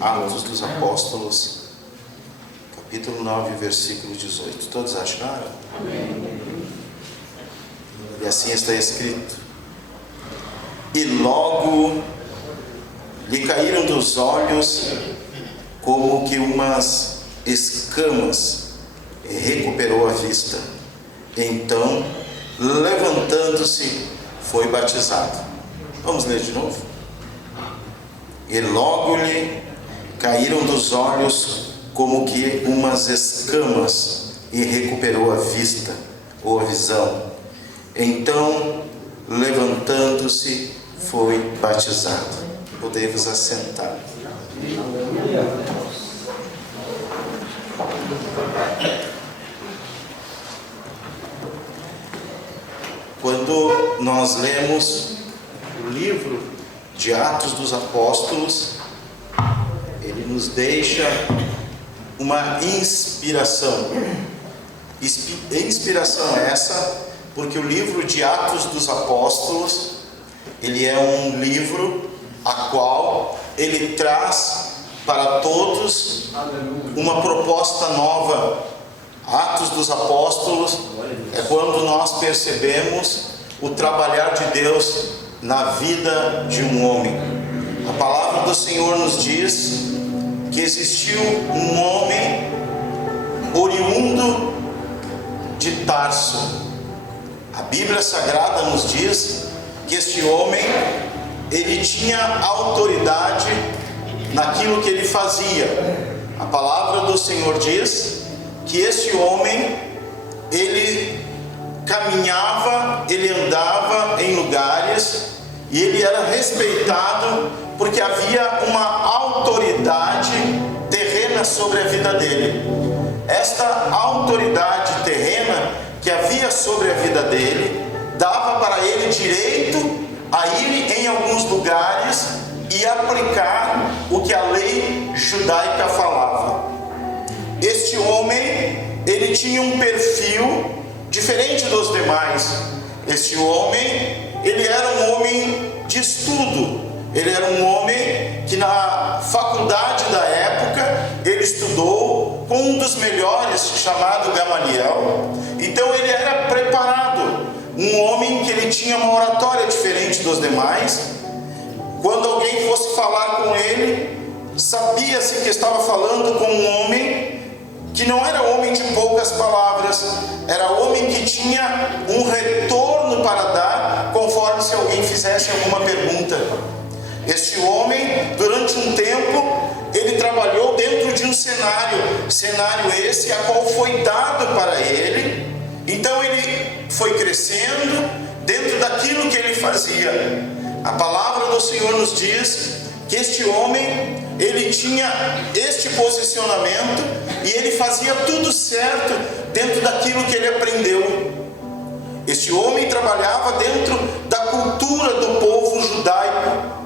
Atos dos Apóstolos, capítulo 9, versículo 18. Todos acharam? Amém. E assim está escrito: e logo lhe caíram dos olhos como que umas escamas, e recuperou a vista. Então, levantando-se, foi batizado. Vamos ler de novo? E logo lhe caíram dos olhos como que umas escamas, e recuperou a vista, ou a visão. Então, levantando-se, foi batizado. Podemos assentar. Quando nós lemos o livro de Atos dos Apóstolos, ele nos deixa uma inspiração. Inspiração essa, porque o livro de Atos dos Apóstolos, ele é um livro a qual ele traz para todos uma proposta nova. Atos dos Apóstolos é quando nós percebemos o trabalhar de Deus na vida de um homem. A palavra do Senhor nos diz que existiu um homem oriundo de Tarso. A Bíblia Sagrada nos diz que este homem, ele tinha autoridade naquilo que ele fazia. A palavra do Senhor diz que este homem, ele caminhava, ele andava em lugares e ele era respeitado porque havia uma autoridade terrena sobre a vida dele. Esta autoridade terrena que havia sobre a vida dele dava para ele direito a ir em alguns lugares e aplicar o que a lei judaica falava. Este homem, ele tinha um perfil diferente dos demais. Este homem, ele era um homem de estudo. Ele era um homem que na faculdade da época, ele estudou com um dos melhores, chamado Gamaliel. Então ele era preparado. Um homem que ele tinha uma oratória diferente dos demais. Quando alguém fosse falar com ele, sabia-se que estava falando com um homem que não era homem de poucas palavras, era homem que tinha um retorno para dar, conforme se alguém fizesse alguma pergunta. Este homem, durante um tempo, ele trabalhou dentro de um cenário esse a qual foi dado para ele. Então ele foi crescendo dentro daquilo que ele fazia. A palavra do Senhor nos diz que este homem, ele tinha este posicionamento e ele fazia tudo certo dentro daquilo que ele aprendeu. Este homem trabalhava dentro da cultura do povo judaico.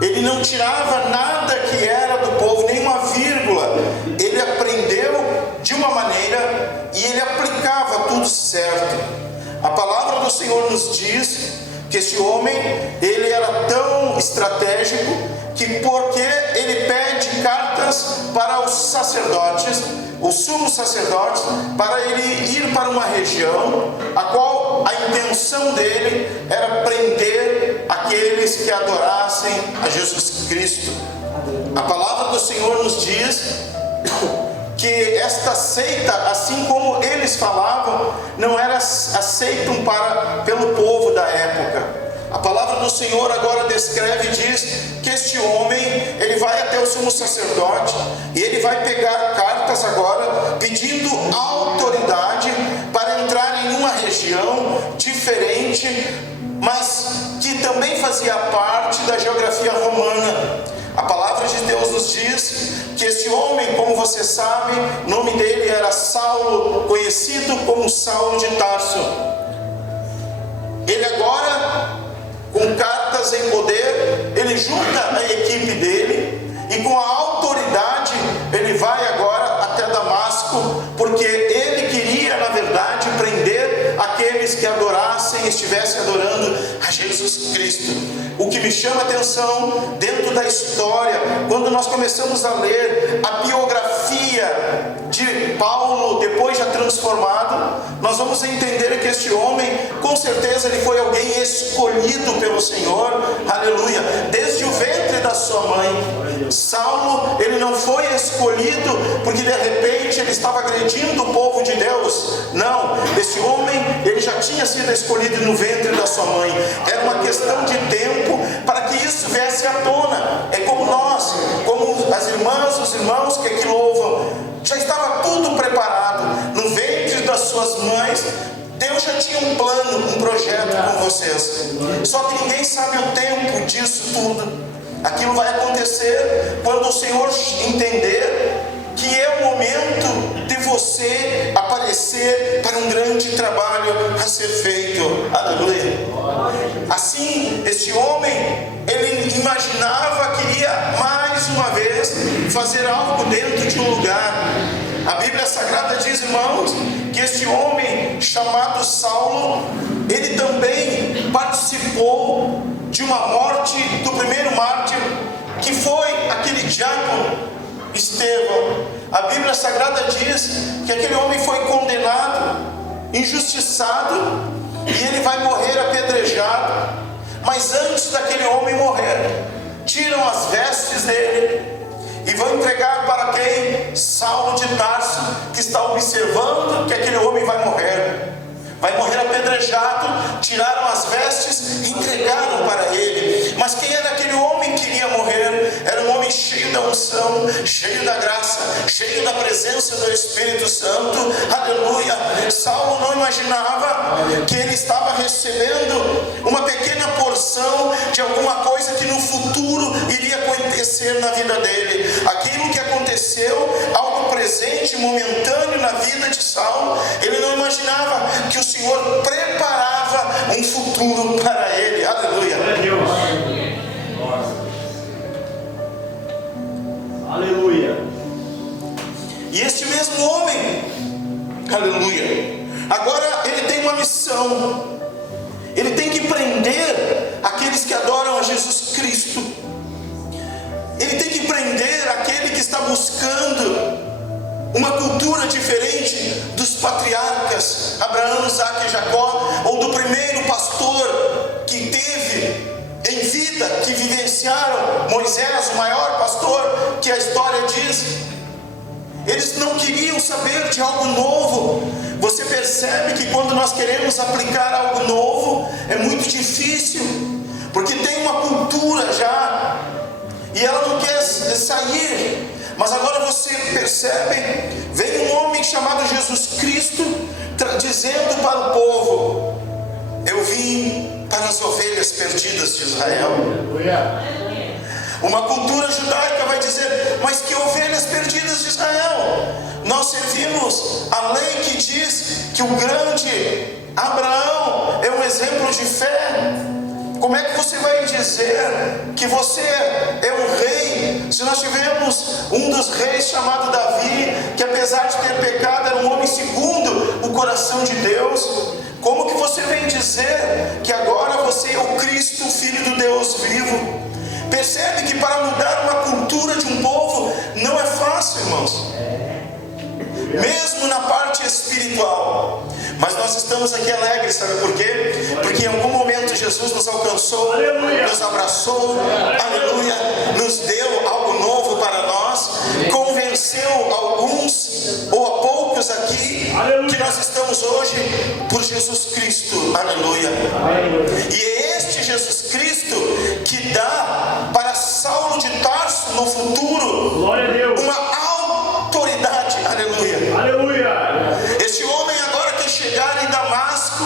Ele não tirava nada que era do povo, nem uma vírgula. Ele aprendeu de uma maneira e ele aplicava tudo certo. A palavra do Senhor nos diz que este homem, ele era tão estratégico que porque ele pede cartas para os sacerdotes, os sumos sacerdotes, para ele ir para uma região a qual a intenção dele era prender aqueles que adorassem a Jesus Cristo. A palavra do Senhor nos diz que esta seita, assim como eles falavam, não era aceito pelo povo da época. A palavra do Senhor agora descreve e diz que este homem, ele vai até o sumo sacerdote e ele vai pegar cartas agora pedindo autoridade para entrar em uma região diferente, mas que também fazia parte da geografia romana. A palavra de Deus nos diz que este homem, como você sabe, o nome dele era Saulo, conhecido como Saulo de Tarso. Ele agora, com cartas em poder, ele junta a equipe dele e com a autoridade ele vai agora até Damasco, porque ele queria, na verdade, prender aqueles que adorassem, estivessem adorando a Jesus Cristo. O que me chama a atenção dentro da história, quando nós começamos a ler a biografia de Paulo, depois já transformado, nós vamos entender que este homem, com certeza ele foi alguém escolhido pelo Senhor, aleluia, desde o ventre da sua mãe. Saulo, ele não foi escolhido porque de repente ele estava agredindo o povo de Deus, não, esse homem, ele já tinha sido escolhido no ventre da sua mãe. Era uma questão de tempo para que isso viesse à tona. É como nós, como as irmãs, os irmãos que aqui louvam, já estava tudo preparado no ventre das suas mães. Deus já tinha um plano, um projeto com vocês, só que ninguém sabe o tempo disso tudo. Aquilo vai acontecer quando o Senhor entender que é o momento de você aparecer para um grande trabalho a ser feito. Aleluia. Assim, este homem, ele imaginava que iria mais uma vez fazer algo dentro de um lugar. A Bíblia Sagrada diz, irmãos, que este homem chamado Saulo, ele também participou de uma morte do primeiro mártir, que foi aquele diácono Estevão. A Bíblia Sagrada diz que aquele homem foi condenado, injustiçado, e ele vai morrer apedrejado. Mas antes daquele homem morrer, tiram as vestes dele e vão entregar para quem? Saulo de Tarso, que está observando que aquele homem vai morrer. Vai morrer apedrejado, tiraram as vestes e entregaram para ele. Mas quem era aquele homem que iria morrer? Era um homem cheio da unção, cheio da graça, cheio da presença do Espírito Santo. Aleluia. Saulo não imaginava que ele estava recebendo uma pequena porção de alguma coisa que no futuro iria acontecer na vida dele. Aquilo que aconteceu, algo presente, momentâneo na vida de Saulo, ele não imaginava que o Senhor preparava um futuro para ele. Aleluia. Aleluia. E este mesmo homem, aleluia, agora ele tem uma missão. Ele tem que prender aqueles que adoram a Jesus Cristo. Ele tem que prender aquele que está buscando uma cultura diferente dos patriarcas Abraão, Isaque e Jacó, ou do primeiro pastor que teve em vida, que vivenciaram Moisés, o maior pastor que a história diz. Eles não queriam saber de algo novo. Você percebe que quando nós queremos aplicar algo novo, é muito difícil, porque tem uma cultura já, e ela não quer sair. Mas agora você percebe, vem um homem chamado Jesus Cristo, dizendo para o povo: eu vim para as ovelhas perdidas de Israel. Uma cultura judaica vai dizer: mas que ovelhas perdidas de Israel? Nós servimos a lei que diz que o grande Abraão é um exemplo de fé. Como é que você vai dizer que você é um rei, se nós tivemos um dos reis chamado Davi, que apesar de ter pecado era um homem segundo o coração de Deus? Como que você vem dizer que agora você é o Cristo, o Filho do Deus vivo? Percebe que para mudar uma cultura de um povo não é fácil, irmãos, mesmo na parte espiritual. Mas nós estamos aqui alegres, sabe por quê? Porque em algum momento Jesus nos alcançou, aleluia, nos abraçou, aleluia, nos deu algo novo para nós, convenceu alguns ou a poucos aqui, aleluia, que nós estamos hoje por Jesus Cristo, aleluia. E é este Jesus Cristo que dá para Saulo de Tarso no futuro uma autoridade, aleluia. Este homem agora quer chegar em Damasco,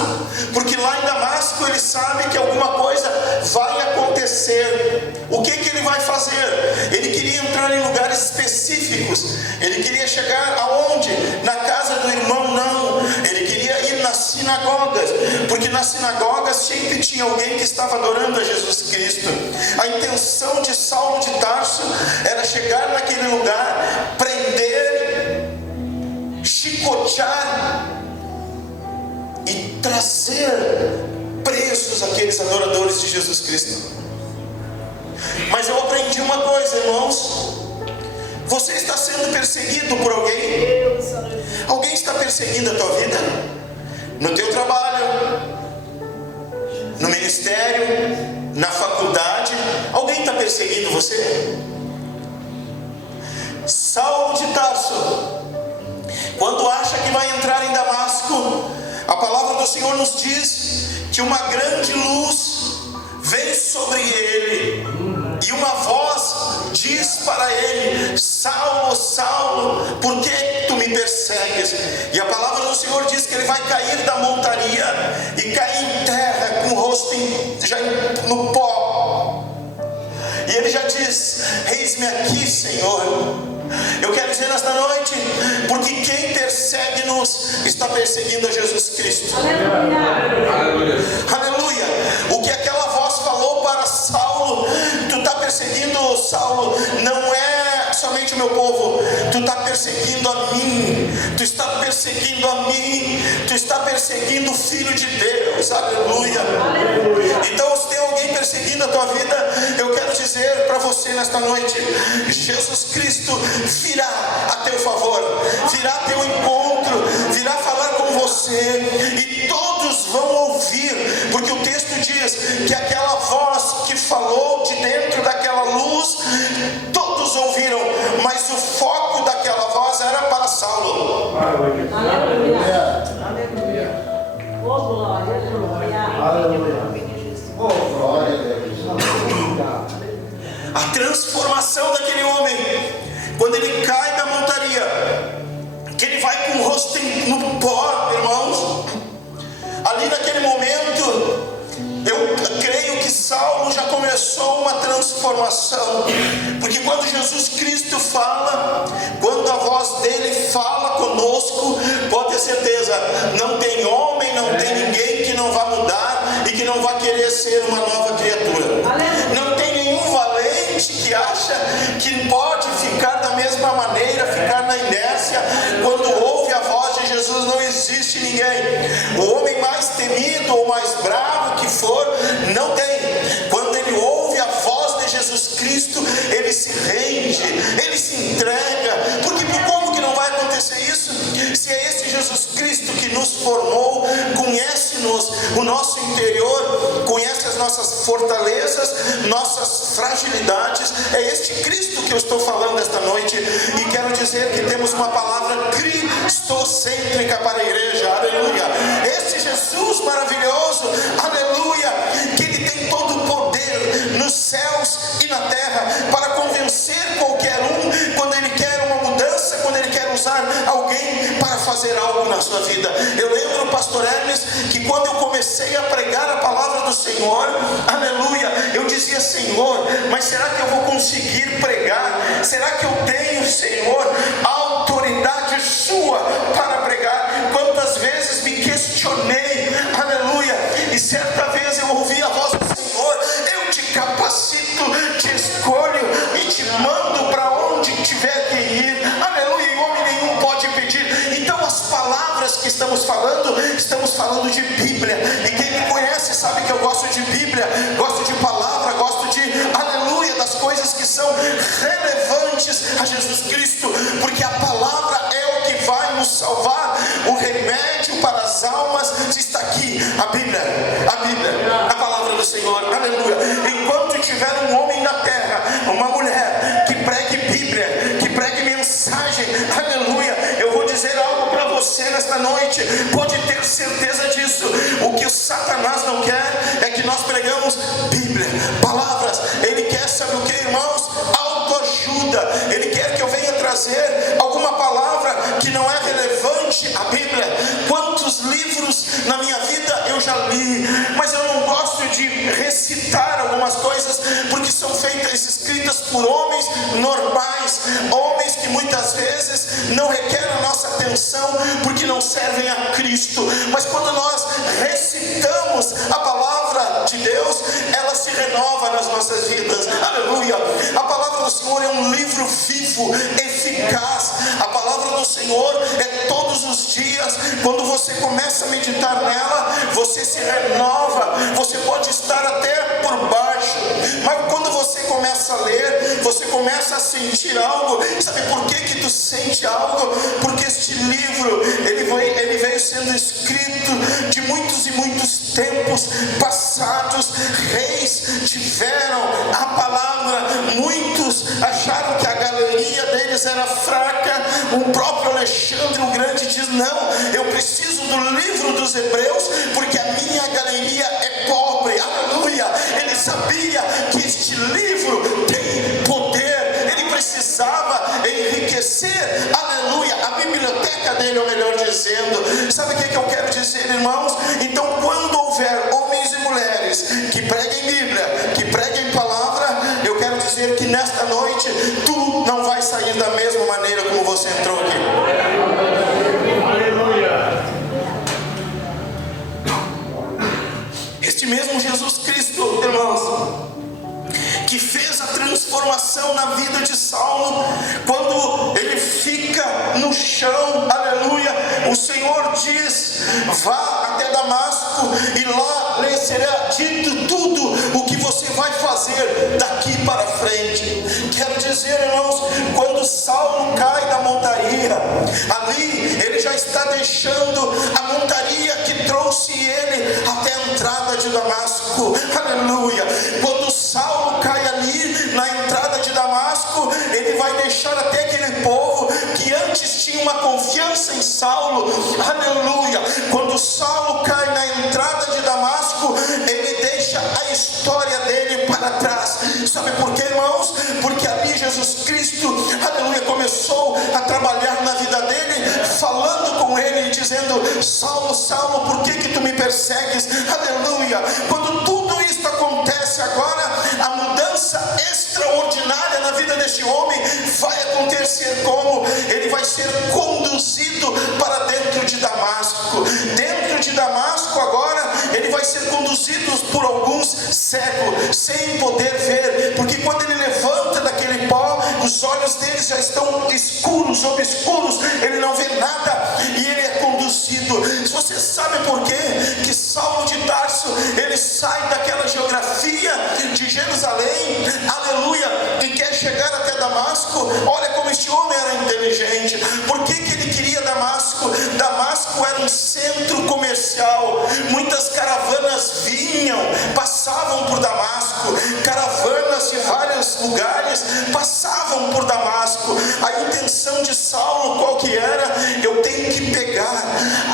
porque lá em Damasco ele sabe que alguma coisa vai acontecer. O que ele vai fazer? Ele queria entrar em lugares específicos. Ele queria chegar aonde? Na casa do irmão? Não. Ele queria ir nas sinagogas, porque nas sinagogas sempre tinha alguém que estava adorando a Jesus Cristo. A intenção de Saulo de Tarso era chegar naquele lugar, prender, chicotear e trazer presos aqueles adoradores de Jesus Cristo. Mas eu aprendi uma coisa, irmãos. Você está sendo perseguido por alguém? Alguém está perseguindo a tua vida? No teu trabalho, no ministério, na faculdade, alguém está perseguindo você? Saulo de Tarso, quando acha que vai entrar em Damasco, a palavra do Senhor nos diz que uma grande luz vem sobre ele, e uma voz diz para ele: Saulo, Saulo, por que tu me persegues? E a palavra do Senhor diz que ele vai cair da montaria e cair em terra, com o rosto já no pó. E ele já diz: eis-me aqui, Senhor. Eu quero dizer nesta noite, porque quem persegue-nos está perseguindo a Jesus Cristo. Aleluia. Aleluia. O que aquela voz falou para Saulo: tu está perseguindo, Saulo, não é somente o meu povo, tu está perseguindo a mim, tu está perseguindo a mim, tu está perseguindo o Filho de Deus. Aleluia. Então, se tem alguém perseguindo a tua vida, eu quero dizer para você nesta noite: Jesus Cristo virá a teu favor, virá a teu encontro, virá falar com você, e todos vão ouvir, porque o texto diz que aquela voz que falou de dentro daquela luz, todos ouviram, mas o foco daquela voz era para Saulo. Aleluia. Aleluia. Oh, glória, aleluia. Oh, glória a Deus. A transformação daquele homem, quando ele cai da montaria, que ele vai com o rosto no pó, irmãos, ali naquele momento, eu creio que Saulo já começou uma transformação, porque quando Jesus Cristo fala, quando a voz dele fala conosco, pode ter certeza, não tem homem, não tem ninguém que não vá mudar e que não vá querer ser uma nova criatura. Não tem nenhum valente que acha que pode ficar da mesma maneira, ficar na inércia. Quando ouve a voz de Jesus, não existe ninguém. O homem mais temido ou mais bravo que for, não tem. Quando ele ouve a voz de Jesus Cristo, ele se rende, ele se entrega. Porque como que não vai acontecer isso? Se é esse Jesus Cristo que nos formou, conhece-nos, o nosso interior, conhece as nossas fortalezas, nossas fragilidades. É este Cristo que eu estou falando esta noite, e quero dizer que temos uma palavra cristocêntrica para a igreja. Aleluia. Este Jesus maravilhoso, aleluia, que ele tem todo o poder nos céus e na terra para convencer qualquer um quando ele quer uma mudança, quando ele quer usar alguém para fazer algo na sua vida. Eu lembro, pastor Hermes, que quando eu comecei a pregar a palavra do Senhor, aleluia, eu dizia: Senhor, mas será que eu vou conseguir pregar? Será que eu tenho, Senhor, a autoridade sua para pregar? Quantas vezes me questionei, aleluia, e certa vez eu ouvi a voz do Senhor: eu te capacito, te escolho e te mando para onde tiver que ir. Aleluia. E homem nenhum pode pedir. Então as palavras que estamos falando de Bíblia, e quem me conhece sabe que eu gosto de Bíblia, gosto de palavra, gosto de, aleluia, das coisas que são relevantes a Jesus Cristo, porque a palavra é o que vai nos salvar. O remédio para as almas está aqui, a Bíblia, a palavra do Senhor. Aleluia. Enquanto tiver um homem na terra, uma mulher que pregue Bíblia, que pregue mensagem, aleluia, eu vou dizer algo para você nesta noite, pode ter certeza disso. O que o Satanás não quer é que nós pregamos Bíblia, palavras. Ele quer, sabe o que, irmãos? Autoajuda. Ele quer que eu venha trazer alguma palavra que não é relevante à Bíblia. Quantos livros na minha vida eu já li, mas eu não gosto de recitar algumas coisas, porque são escritas por homens normais, homens que muitas vezes não requerem a nossa atenção, porque não servem a Cristo. Mas quando nós recitamos a palavra de Deus, ela se renova nas nossas vidas. Aleluia. A palavra do Senhor é um livro vivo, eficaz. A palavra do Senhor é todos os dias. Quando você começa a meditar nela, você se renova. Você pode estar até por baixo, Mas quando você começa a ler, você começa a sentir algo. Sabe por que tu sente algo? Porque este livro, ele veio sendo escrito de muitos e muitos tempos passados. Reis tiveram a palavra, muitos acharam que a galeria deles era fraca. O próprio Alexandre o Grande diz: não, eu preciso do livro dos Hebreus, porque a minha galeria é pobre. Aleluia! Ele sabia que este livro tem poder, ele precisava enriquecer, aleluia, a biblioteca dele, ou melhor dizendo. Sabe o que eu quero dizer, irmãos? Então, quando houver homens e mulheres que preguem Bíblia, que preguem palavra, eu quero dizer que nesta noite tu não vai sair da mesma maneira como você entrou aqui. Aleluia! Este mesmo Jesus Cristo, irmãos, que fez a transformação na vida de Saulo, quando ele fica no chão, aleluia, o Senhor diz: vá até Damasco e lá lhe será dito tudo o que você vai fazer daqui para frente. Quero dizer, irmãos, quando Saulo cai da montaria, ali ele já está deixando a montaria que trouxe ele até a entrada de Damasco, aleluia. Quando Saulo cai ali na entrada de Damasco, ele vai deixar até aquele povo que antes tinha uma confiança em Saulo, aleluia. Quando Saulo cai na entrada de Damasco, ele deixa a história dele para trás. Sabe por quê, irmãos? Porque ali Jesus Cristo, aleluia, começou a trabalhar na vida dele, falando com ele e dizendo: Saulo, Saulo, por que tu me persegues? Aleluia. Quando tudo isso acontece agora, a mudança extraordinária na vida desse homem vai acontecer. Como? Ele vai ser conduzido para dentro de Damasco. Dentro de Damasco agora, ele vai ser conduzido por alguns cegos, sem poder ver, porque quando ele levanta daquele pó, os olhos dele já estão escuros, obscuros, ele não vê nada, e ele é conduzido. Você sabe por quê? Que Saulo de Tarso, ele sai daquela geografia de Jerusalém, aleluia, e quer chegar até Damasco. Olha como este homem era inteligente. Por que ele queria Damasco? Damasco era um centro comercial, muitas caravanas vinham, passavam por Damasco, caravanas de vários lugares passavam por Damasco. A intenção de Saulo qual que era? Eu tenho que pegar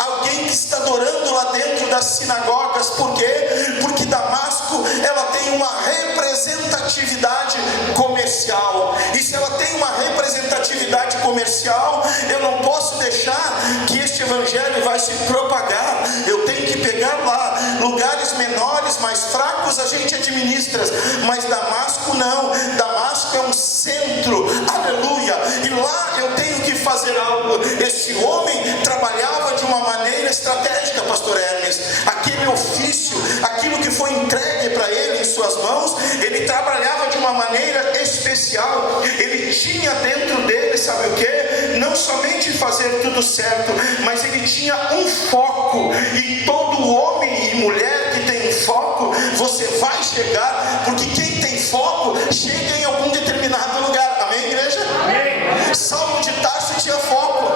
alguém que está adorando lá dentro das sinagogas. Por quê? Porque Damasco, ela tem uma representatividade comercial, e se ela tem uma representatividade comercial, eu não posso deixar que este evangelho vai se propagar. Eu tenho que pegar lá lugares menores, mais fracos, a gente administra, mas Damasco não. Damasco é um centro, aleluia, e lá eu tenho que fazer algo. Este homem trabalhava de uma maneira estratégica, pastor Hermes. Aquele ofício, aquilo que foi entregue para ele em suas mãos, ele trabalhava de uma maneira especial. Ele tinha dentro dele, sabe o que? Não somente fazer tudo certo, mas ele tinha um foco. E todo homem e mulher que tem foco, você vai chegar, porque quem tem foco chega em algum determinado lugar. Amém, igreja? Amém. Saulo de Tarso tinha foco.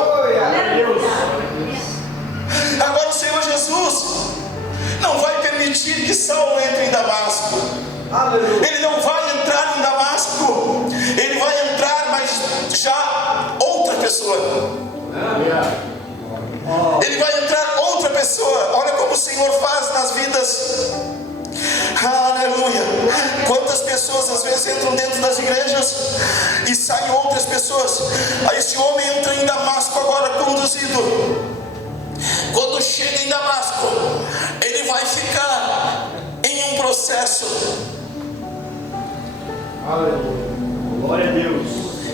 Agora o Senhor Jesus não vai permitir que Saulo entre em Damasco. Ele não vai entrar em Damasco. Ele vai entrar, mas já outra pessoa. Ele vai entrar outra pessoa. Olha como o Senhor faz nas vidas. Aleluia. Quantas pessoas às vezes entram dentro das igrejas e saem outras pessoas. Aí esse homem entra em Damasco agora conduzido. Quando chega em Damasco, ele vai ficar em um processo. Aleluia. Glória a Deus.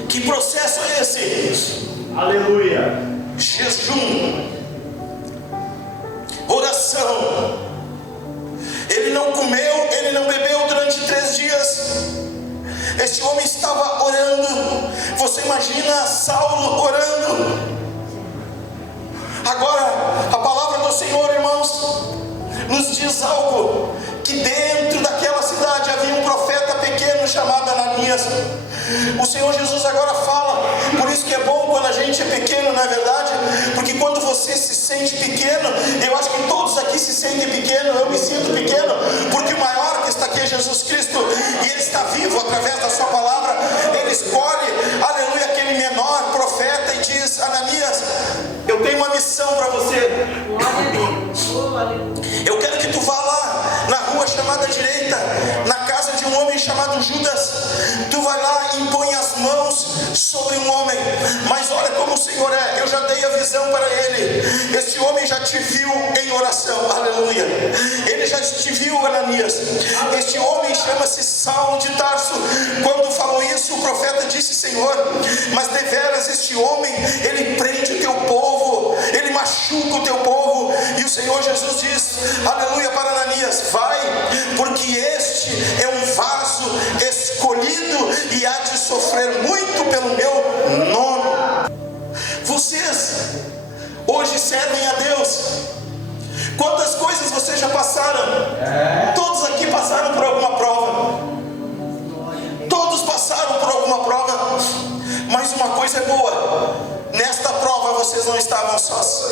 Que processo é esse? Aleluia. Jejum, oração. Ele não comeu, ele não bebeu durante 3 dias. Este homem estava orando. Você imagina Saulo orando. Agora, a palavra do Senhor, irmãos, nos diz algo, que dentro daquela cidade havia um profeta chamado Ananias. O Senhor Jesus agora fala, por isso que é bom quando a gente é pequeno, não é verdade? Porque quando você se sente pequeno, eu acho que todos aqui se sentem pequeno, eu me sinto pequeno, porque o maior que está aqui é Jesus Cristo, e Ele está vivo através da sua palavra. Ele escolhe, aleluia, aquele menor profeta e diz: Ananias, eu tenho uma missão para você. Eu quero que tu vá lá na rua chamada direita, na casa de um homem chamado Judas. Tu vai lá e impõe as mãos sobre um homem. Mas olha como o Senhor é, eu já dei a visão para ele. Este homem já te viu em oração, aleluia. Ele já te viu, Ananias. Este homem chama-se Saulo de Tarso. Quando falou isso, o profeta disse: Senhor, mas deveras este homem, ele prende o teu povo, ele machuca o teu povo. E o Senhor Jesus diz, aleluia, para Ananias: vai, porque este é um vaso escolhido e há de sofrer muito pelo meu nome. Vocês hoje servem a Deus. Quantas coisas vocês já passaram? Todos aqui passaram por alguma prova. Todos passaram por alguma prova. Mas uma coisa é boa: nesta prova vocês não estavam sós.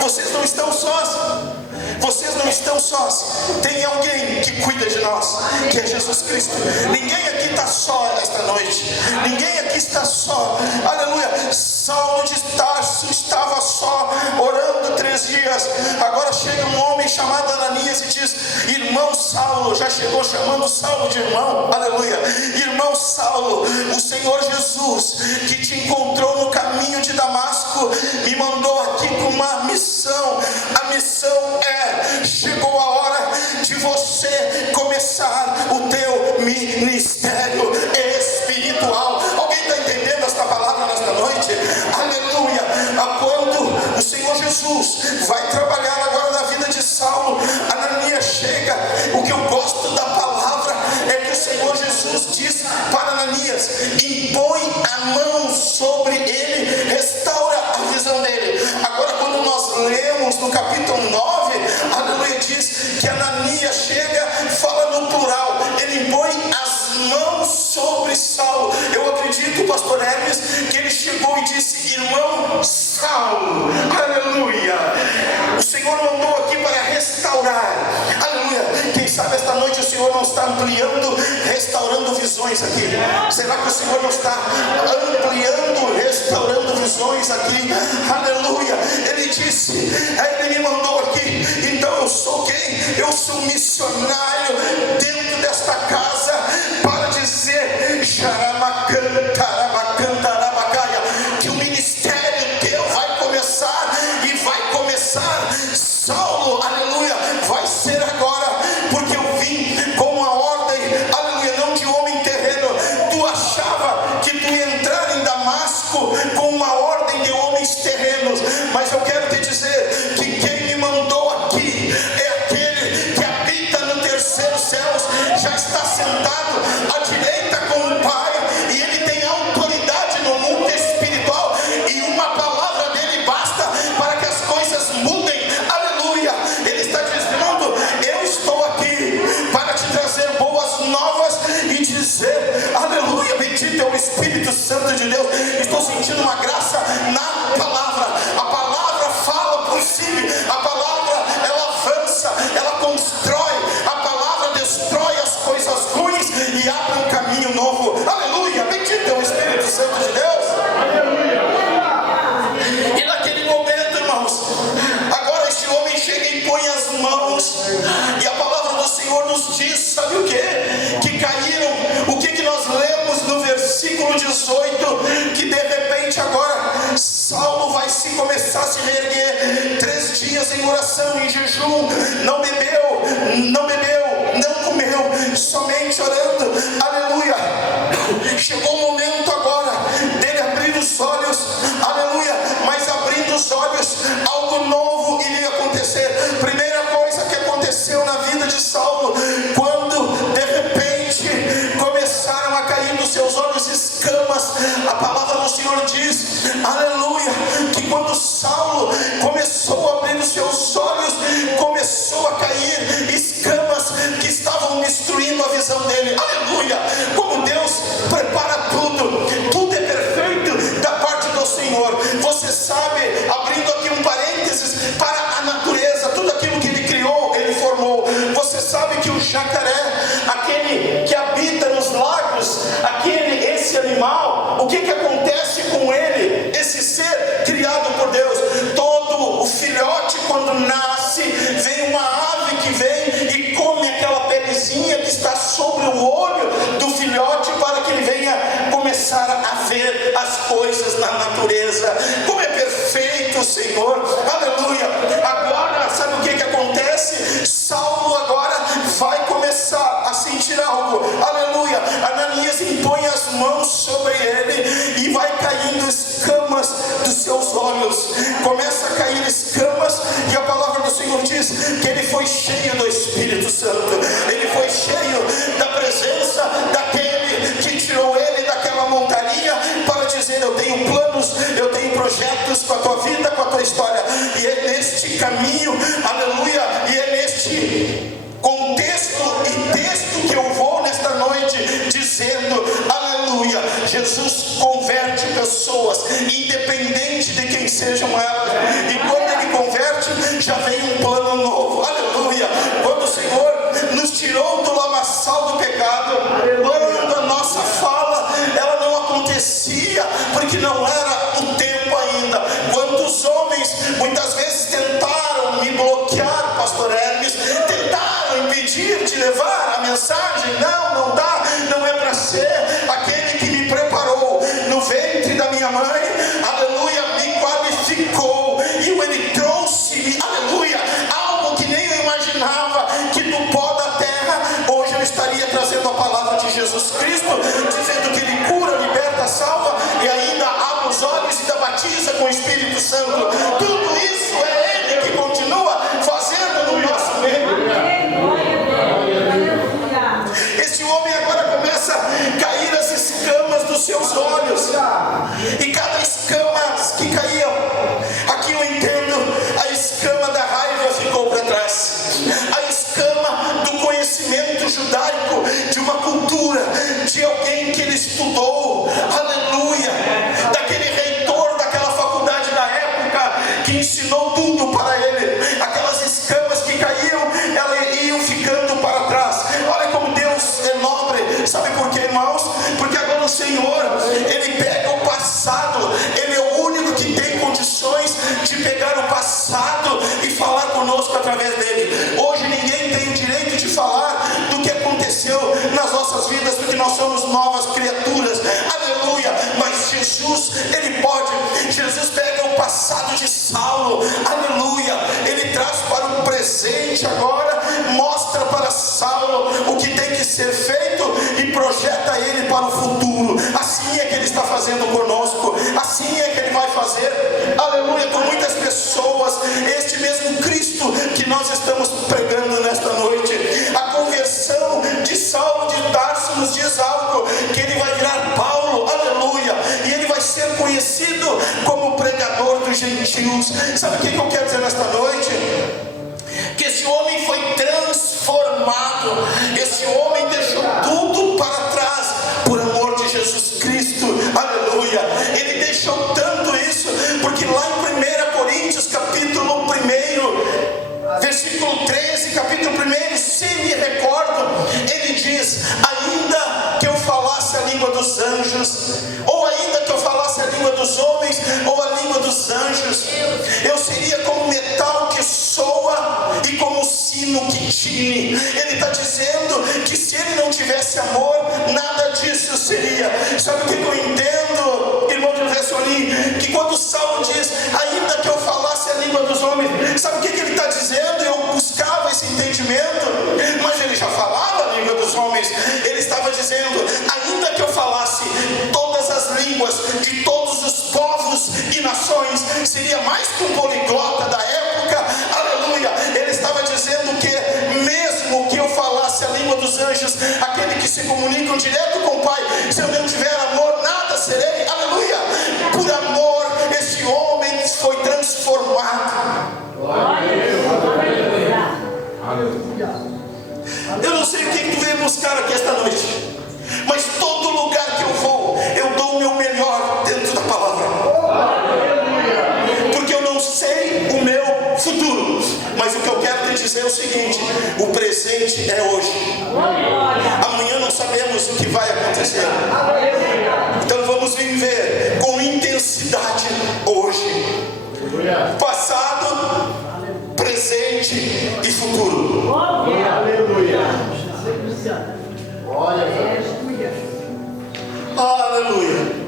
Vocês não estão sós. Vocês não estão sós. Tem alguém que cuida de nós, que é Jesus Cristo. Ninguém aqui está só esta noite. Ninguém aqui está só. Aleluia. Saulo de Tarso estava só, orando 3 dias. Agora chega um homem chamado Ananias e diz: irmão Saulo, já chegou chamando Saulo de irmão. Aleluia. Irmão Saulo, o Senhor Jesus, que te encontrou no caminho de Damasco, me mandou aqui com uma missão. A missão é: chegou a hora de você começar o teu ministério espiritual. Alguém está entendendo esta palavra nesta noite? Aleluia. Quando o Senhor Jesus vai trabalhar agora na vida de Saulo, Ananias chega. O que eu gosto da palavra é que o Senhor Jesus diz para Ananias: impõe a mão sobre ele, restaura a visão dele. Agora, quando nós lemos no capítulo 9, aleluia, diz que Ananias chega, fala no plural, ele impõe as mãos sobre Saulo. Eu acredito, pastor Hermes, que ele chegou e disse: irmão Saulo, aleluia, o Senhor mandou aqui para restaurar, aleluia. Quem sabe esta noite o Senhor não está ampliando, restaurando visões aqui? Será que o Senhor não está ampliando, restaurando visões aqui? Aleluia. Ele disse, ele me mandou aqui. Então eu sou quem? Eu sou um missionário dentro desta casa para dizer que o ministério teu vai começar, e vai começar, Saulo, aleluia, vai ser agora, porque eu vim com uma ordem, aleluia, não de homem terreno. Tu achava que tu ia entrar em Damasco com uma ordem de homens terrenos, mas eu quero te dizer que quem me mandou aqui é aquele que habita no terceiro céus, já está sentado à direita com o Pai, e ele tem autoridade no mundo espiritual, e uma palavra dele basta para que as coisas mudem. Aleluia. Ele está dizendo: eu estou aqui para te trazer boas novas e dizer, aleluia, bendito é o Espírito Santo de Deus. Estou sentindo uma graça na palavra. A palavra fala por si, a palavra ela avança, ela constrói, a palavra destrói as coisas ruins e abre um caminho novo. Aleluia, bendito é o Espírito Santo de Deus. E naquele momento, irmãos, agora este homem chega e põe as mãos, e a palavra do Senhor nos diz, sabe o que? Que caíram, o que nós lemos no versículo 18, que de repente agora Saulo vai se começar a se reerguer. 3 dias em oração, em jejum, não bebeu, não comeu, somente orando, aleluia. Chegou o momento agora dele abrir os olhos, aleluia, mas abrindo os olhos, algo novo iria acontecer. Primeira coisa que aconteceu na vida de Saulo, quando de repente começaram a cair dos seus olhos escamas, a palavra do Senhor diz, aleluia, que quando Saulo começou a abrir os seus olhos, começou a cair escamas que estavam destruindo a visão dele. Aleluia. o que acontece com ele, esse ser criado por Deus? Todo o filhote, quando nasce, vem uma ave que vem e come aquela pelezinha que está sobre o olho do filhote, para que ele venha começar a ver as coisas na natureza. Como é perfeito o Senhor, aleluia. Agora, sabe o que acontece? Saulo agora vai começar a sentir algo, aleluia. Ananias impõe as mãos sobre ele e vai caindo escamas dos seus olhos, começa a cair escamas, e a palavra do Senhor diz que ele foi cheio do Espírito Santo, ele foi cheio da presença daquele que tirou ele daquela montaria para dizer: eu tenho planos, eu tenho projetos com a tua vida, com a tua história, e é neste caminho, aleluia, e é neste contexto e texto que eu vou nesta noite dizendo, aleluia, Jesus converte pessoas, independente de quem sejam elas, e quando ele converte, já vem um plano novo, aleluia. Quando o Senhor nos tirou do lamaçal do pecado, quando a nossa fala, ela não acontecia, porque não era o tempo ainda. Quantos homens muitas vezes tentaram me bloquear, pastor Hermes, tentaram impedir de levar a mensagem: não dá, não é para ser. Aquele que me preparou no ventre da minha mãe, aleluia, me qualificou, e ele trouxe-me, aleluia, algo que nem eu imaginava, que do pó da terra, hoje eu estaria trazendo a palavra de Jesus Cristo, dizendo que ele cura, liberta, salva, e ainda abre os olhos e ainda batiza com o Espírito Santo. Tudo isso é ele que continua fazendo no nosso meio. Esse homem agora começa a cair as escamas dos seus olhos, e cada escama que caíam, aqui eu entendo, a escama da raiva ficou para trás, a escama do conhecimento judaico, de uma cultura, de alguém que ele estudou, aleluia, daquele reitor daquela faculdade da época, que ensinou tudo para ele. Aquelas escamas que caíam, elas iam ficando para trás. Olha como Deus é nobre, sabe por quê, irmãos? Porque agora o Senhor, ele pega o passado, ele é o único que tem condições de pegar o passado e falar conosco através dele. Hoje ninguém tem o direito de falar do que aconteceu nas nossas vidas, porque nós somos novas criaturas, aleluia. Mas Jesus, ele pode. Jesus pega o passado de Saulo, aleluia, ele traz para o presente agora, mostra para Saulo o que tem que ser feito e projeta ele para o futuro. Assim é que ele está fazendo conosco, assim é que ele vai fazer, aleluia, com muitas pessoas. Este mesmo Cristo que nós estamos pregando nesta noite, a conversão de Saulo de Tarso nos diz algo, que ele vai virar Paulo, aleluia, e ele vai ser conhecido como pregador dos gentios. Sabe o que eu quero dizer nesta noite? Que esse homem foi transformado, esse homem deixou tudo para trás por amor de Jesus Cristo, aleluia. Ele deixou tanto isso, porque lá em 1 Coríntios capítulo 1, versículo 13, capítulo 1, se me recordo, ele diz: ainda que eu falasse a língua dos anjos, ou ainda que eu falasse a língua dos homens, ou a língua dos anjos, eu seria como metal que soa e como sino que tine. Ele está dizendo que se ele não tivesse amor, nada disso seria. Sabe o que eu entendo, irmão de Vessolim? Que quando Saulo diz, ainda que eu falasse a língua dos homens, sabe o que ele está dizendo? Eu buscava esse entendimento, mas ele já falava a língua dos homens. Ele estava dizendo, ainda que eu falasse todas as línguas de todos os povos e nações, seria mais que um poliglota da época, aleluia. Ele estava dizendo que mesmo que eu falasse a língua dos anjos, aquele que se comunicam direto com o Pai, se eu não tiver amor, nada serei, aleluia. Por amor, esse homem foi transformado. Eu não sei o que tu veio buscar aqui esta noite, mas todo lugar que eu vou, eu dou o meu melhor dentro da palavra, porque eu não sei o meu futuro, mas o que eu quero te dizer é o seguinte: o presente é hoje, amanhã não sabemos o que vai acontecer, então vamos viver viver com intensidade hoje, passado, presente e futuro. Aleluia. Glória a Deus. Aleluia.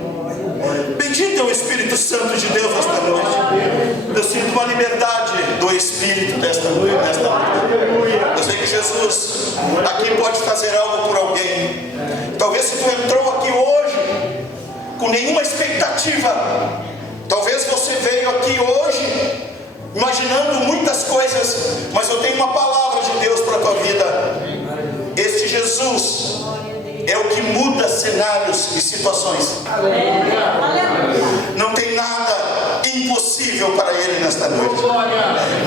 Bendito é o Espírito Santo de Deus esta noite. Eu sinto uma liberdade do Espírito nesta noite. Eu sei que Jesus aqui pode fazer algo por alguém. Talvez se tu entrou aqui hoje com nenhuma expectativa, talvez você veio aqui hoje imaginando muitas coisas, mas eu tenho uma palavra de Deus para a tua vida. Este Jesus é o que muda cenários e situações. Não tem nada impossível para Ele nesta noite.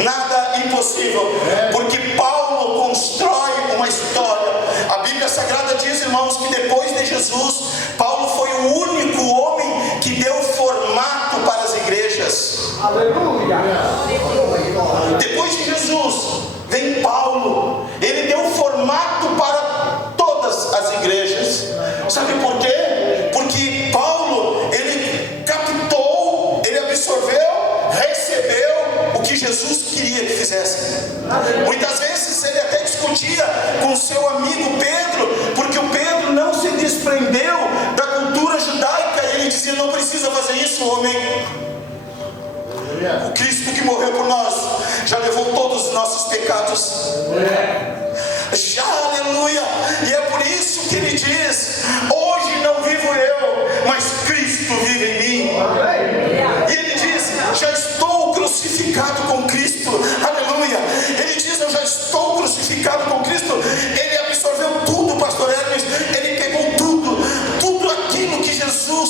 Nada impossível, porque Paulo constrói uma história. A Bíblia Sagrada diz, irmãos, que depois de Jesus, Paulo foi o único homem que deu formato para as igrejas. Aleluia. Depois de Jesus, vem Paulo. Ele deu formato para todas as igrejas. Sabe por quê? Porque Paulo, ele captou, ele absorveu, recebeu o que Jesus queria que fizesse. Muitas vezes ele até discutia com seu amigo Pedro, porque o Pedro não se desprendeu da cultura judaica. Ele dizia: não precisa fazer isso, homem. O Cristo que morreu por nós já levou todos os nossos pecados. Já, aleluia. E é por isso que ele diz: hoje não vivo eu, mas Cristo vive em mim. E ele diz: já estou crucificado com Cristo. Aleluia. Ele diz: eu já estou crucificado com Cristo. Ele absorveu tudo, pastor Hermes. Ele pegou tudo aquilo que Jesus,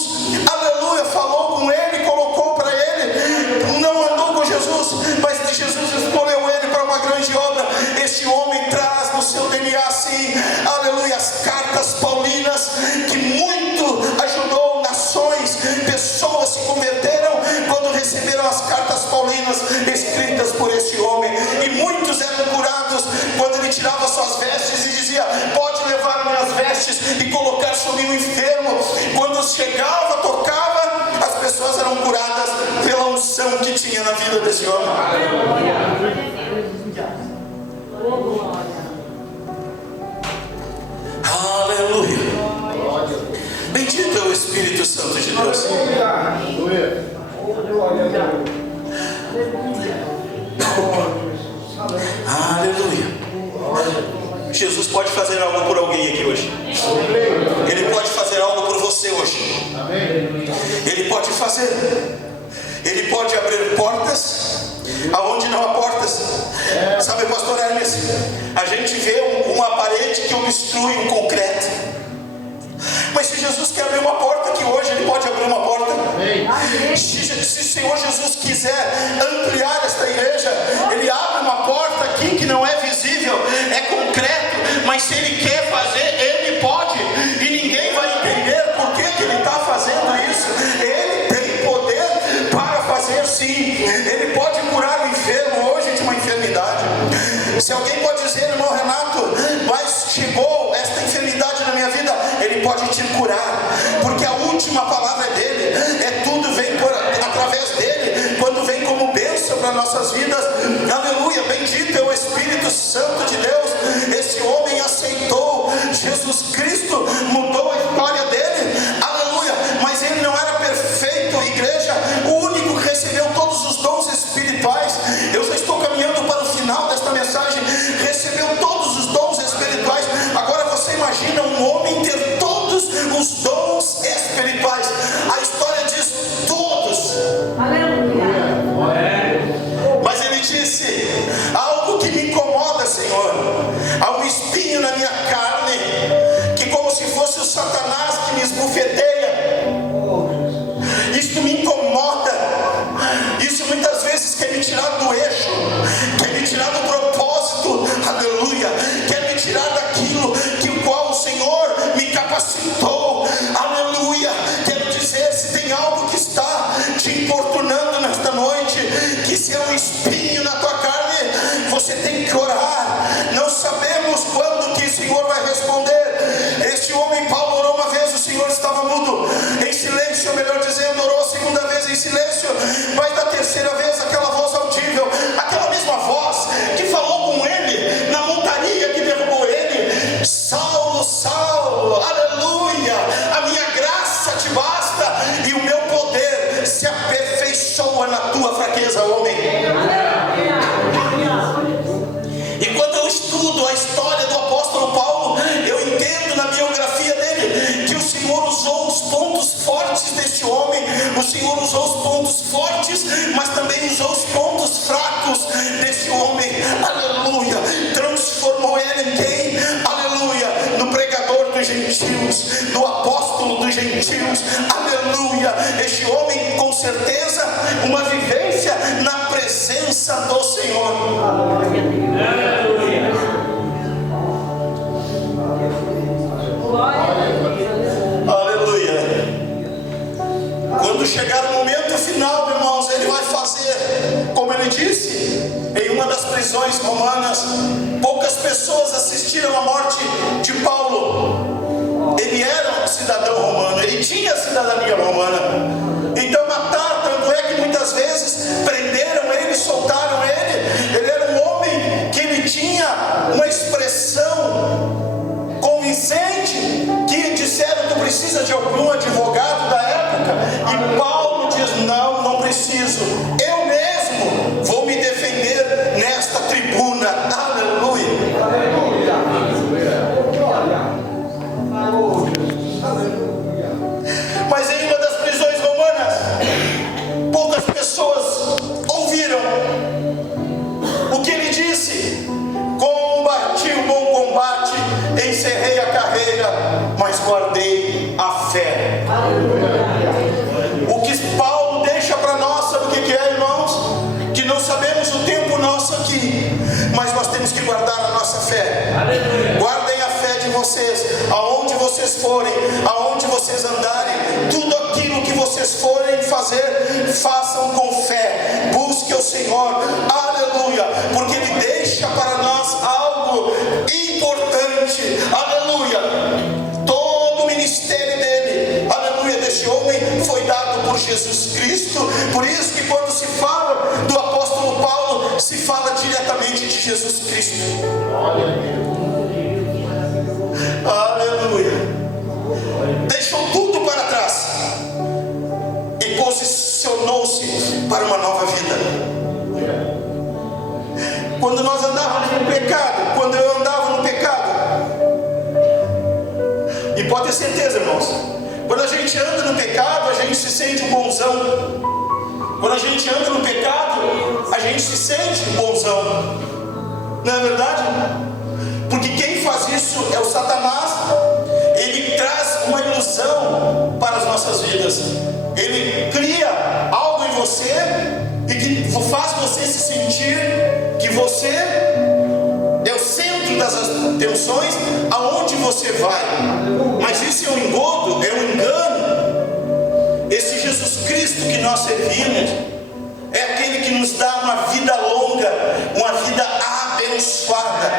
aleluia, falou com ele, colocou para ele. Não andou com Jesus, mas Jesus escolheu ele para uma grande obra. Este homem traz no seu DNA, assim, aleluia, as cartas paulinas, que muito ajudou nações. Pessoas se converteram quando receberam as cartas paulinas escritas por esse homem, e muitos eram curados quando ele tirava suas vestes e dizia: pode levar minhas vestes e colocar sobre o enfermo. Quando chegava, tocava, as pessoas eram curadas pela unção que tinha na vida desse homem. Aleluia. Bendito é o Espírito Santo de Deus. Aleluia. Jesus pode fazer algo por alguém aqui hoje. Ele pode fazer algo por você hoje. Ele pode fazer. Ele pode abrir portas aonde não há portas. Sabe, pastor Hermes, a gente vê uma parede que obstrui um concreto. Mas se Jesus quer abrir uma porta aqui hoje, Ele pode abrir uma porta. Se o Senhor Jesus quiser ampliar esta igreja, Ele abre uma porta aqui que não é visível, é concreto, mas se Ele quer fazer, Ele pode. E ninguém vai entender por que Ele está fazendo isso. Ele tem poder para fazer, sim. Ele pode curar o enfermo hoje de uma enfermidade. Se alguém pode dizer: irmão Renato, mas chegou esta enfermidade na minha vida, Ele pode te curar, porque a última palavra é dele. Tudo vem através dele, quando vem como bênção para nossas vidas. Aleluia. Bendito é o Espírito Santo de Deus. Esse homem aceitou Jesus Cristo, mudou a história dele. Aleluia. Mas ele não era perfeito, igreja. O único que recebeu todos os dons espirituais, eu já estou caminhando para o final desta mensagem, recebeu todos os dons espirituais. Agora fraqueza, homem. E quando eu estudo a história do apóstolo Paulo, eu entendo na biografia dele que o Senhor usou os pontos fortes deste homem, o Senhor usou os pontos fortes, mas também usou os pontos fracos desse homem, aleluia, transformou ele em quem? Aleluia, no pregador dos gentios, no apóstolo dos gentios, aleluia. Este homem, com certeza, uma vivência na presença do Senhor. Aleluia. Quando chegar o momento final, irmãos, ele vai fazer, como ele disse, em uma das prisões romanas. Poucas pessoas assistiram à morte de Paulo. Ele era um cidadão romano, ele tinha cidadania romana. Então mataram, tanto é que muitas vezes prenderam ele, soltaram ele. Ele era um homem que ele tinha uma expressão convincente, que disseram que precisa de algum advogado da época, e Paulo diz: não, não preciso, eu mesmo vou me defender nesta tribuna. Aleluia. Mas em uma das prisões romanas, poucas pessoas ouviram o que ele disse: combati o bom combate, encerrei a carreira, mas guardei a fé. O que Paulo deixa para nós, sabe o que é, irmãos? Que não sabemos o tempo nosso aqui, mas nós temos que guardar a nossa fé. Guardem a fé de vocês, aonde vocês forem, aonde vocês andarem, tudo aquilo que vocês forem fazer, façam com fé, busque o Senhor, aleluia, porque Ele deixa para nós algo importante, aleluia. Todo o ministério dele, aleluia, deste homem foi dado por Jesus Cristo. Por isso que quando se fala do apóstolo Paulo, se fala diretamente de Jesus Cristo. Aleluia. Deixou tudo para trás e posicionou-se para uma nova vida. Quando nós andávamos no pecado, quando eu andava no pecado, e pode ter certeza, irmãos, quando a gente anda no pecado, a gente se sente um bonzão. Quando a gente anda no pecado, a gente se sente um bonzão. Não é verdade? Porque quem faz isso é o Satanás. Ele traz uma ilusão para as nossas vidas. Ele cria algo em você e que faz você se sentir que você é o centro das atenções aonde você vai. Mas isso é um engodo, é um engano. Esse Jesus Cristo que nós servimos é aquele que nos dá uma vida longa, uma vida abençoada.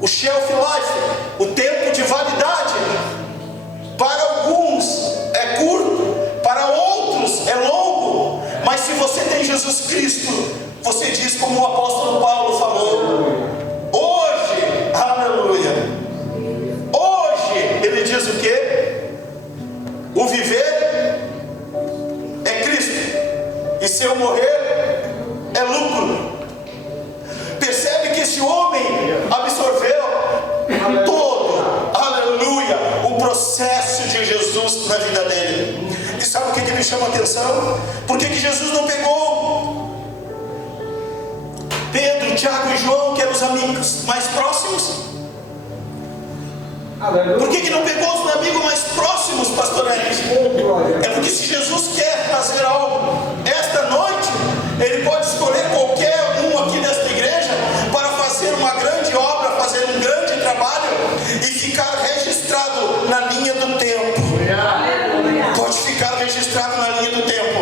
O shelf life, o tempo de validade, para alguns é curto, para outros é longo. Mas se você tem Jesus Cristo, você diz como o apóstolo Paulo falou: hoje, aleluia, hoje, ele diz o quê? O viver é Cristo, e se eu morrer é lucro. Percebe que esse homem absorveu todo, aleluia, o processo de Jesus na vida dele. E sabe o que me chama a atenção? Por que Jesus não pegou Pedro, Tiago e João, que eram os amigos mais próximos? Por que não pegou os amigos mais próximos, pastor Elis? É porque se Jesus quer fazer algo esta noite, Ele pode escolher qualquer um aqui desta igreja para fazer uma grande obra, fazer um grande trabalho e ficar registrado na linha do tempo. Pode ficar registrado na linha do tempo,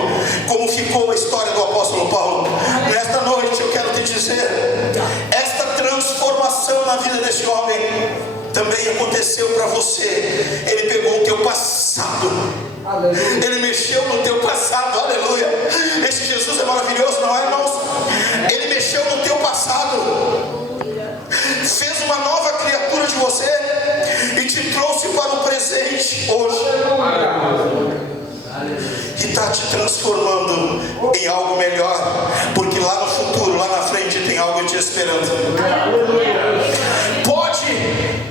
como ficou a história do apóstolo Paulo. Nesta noite eu quero te dizer, esta transformação na vida desse homem também aconteceu para você. Ele pegou o teu passado, Ele mexeu no teu passado, aleluia. Esse Jesus é maravilhoso, não é, irmãos? Ele mexeu no teu passado, fez uma nova criatura de você e te trouxe para o presente hoje. E está te transformando em algo melhor, porque lá no futuro, lá na frente, tem algo te esperando. Pode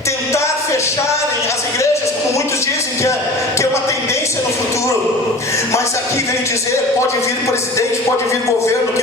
tentar fecharem as igrejas, como muitos dizem que é uma tendência no futuro, mas aqui vem dizer: pode vir presidente, pode vir governo,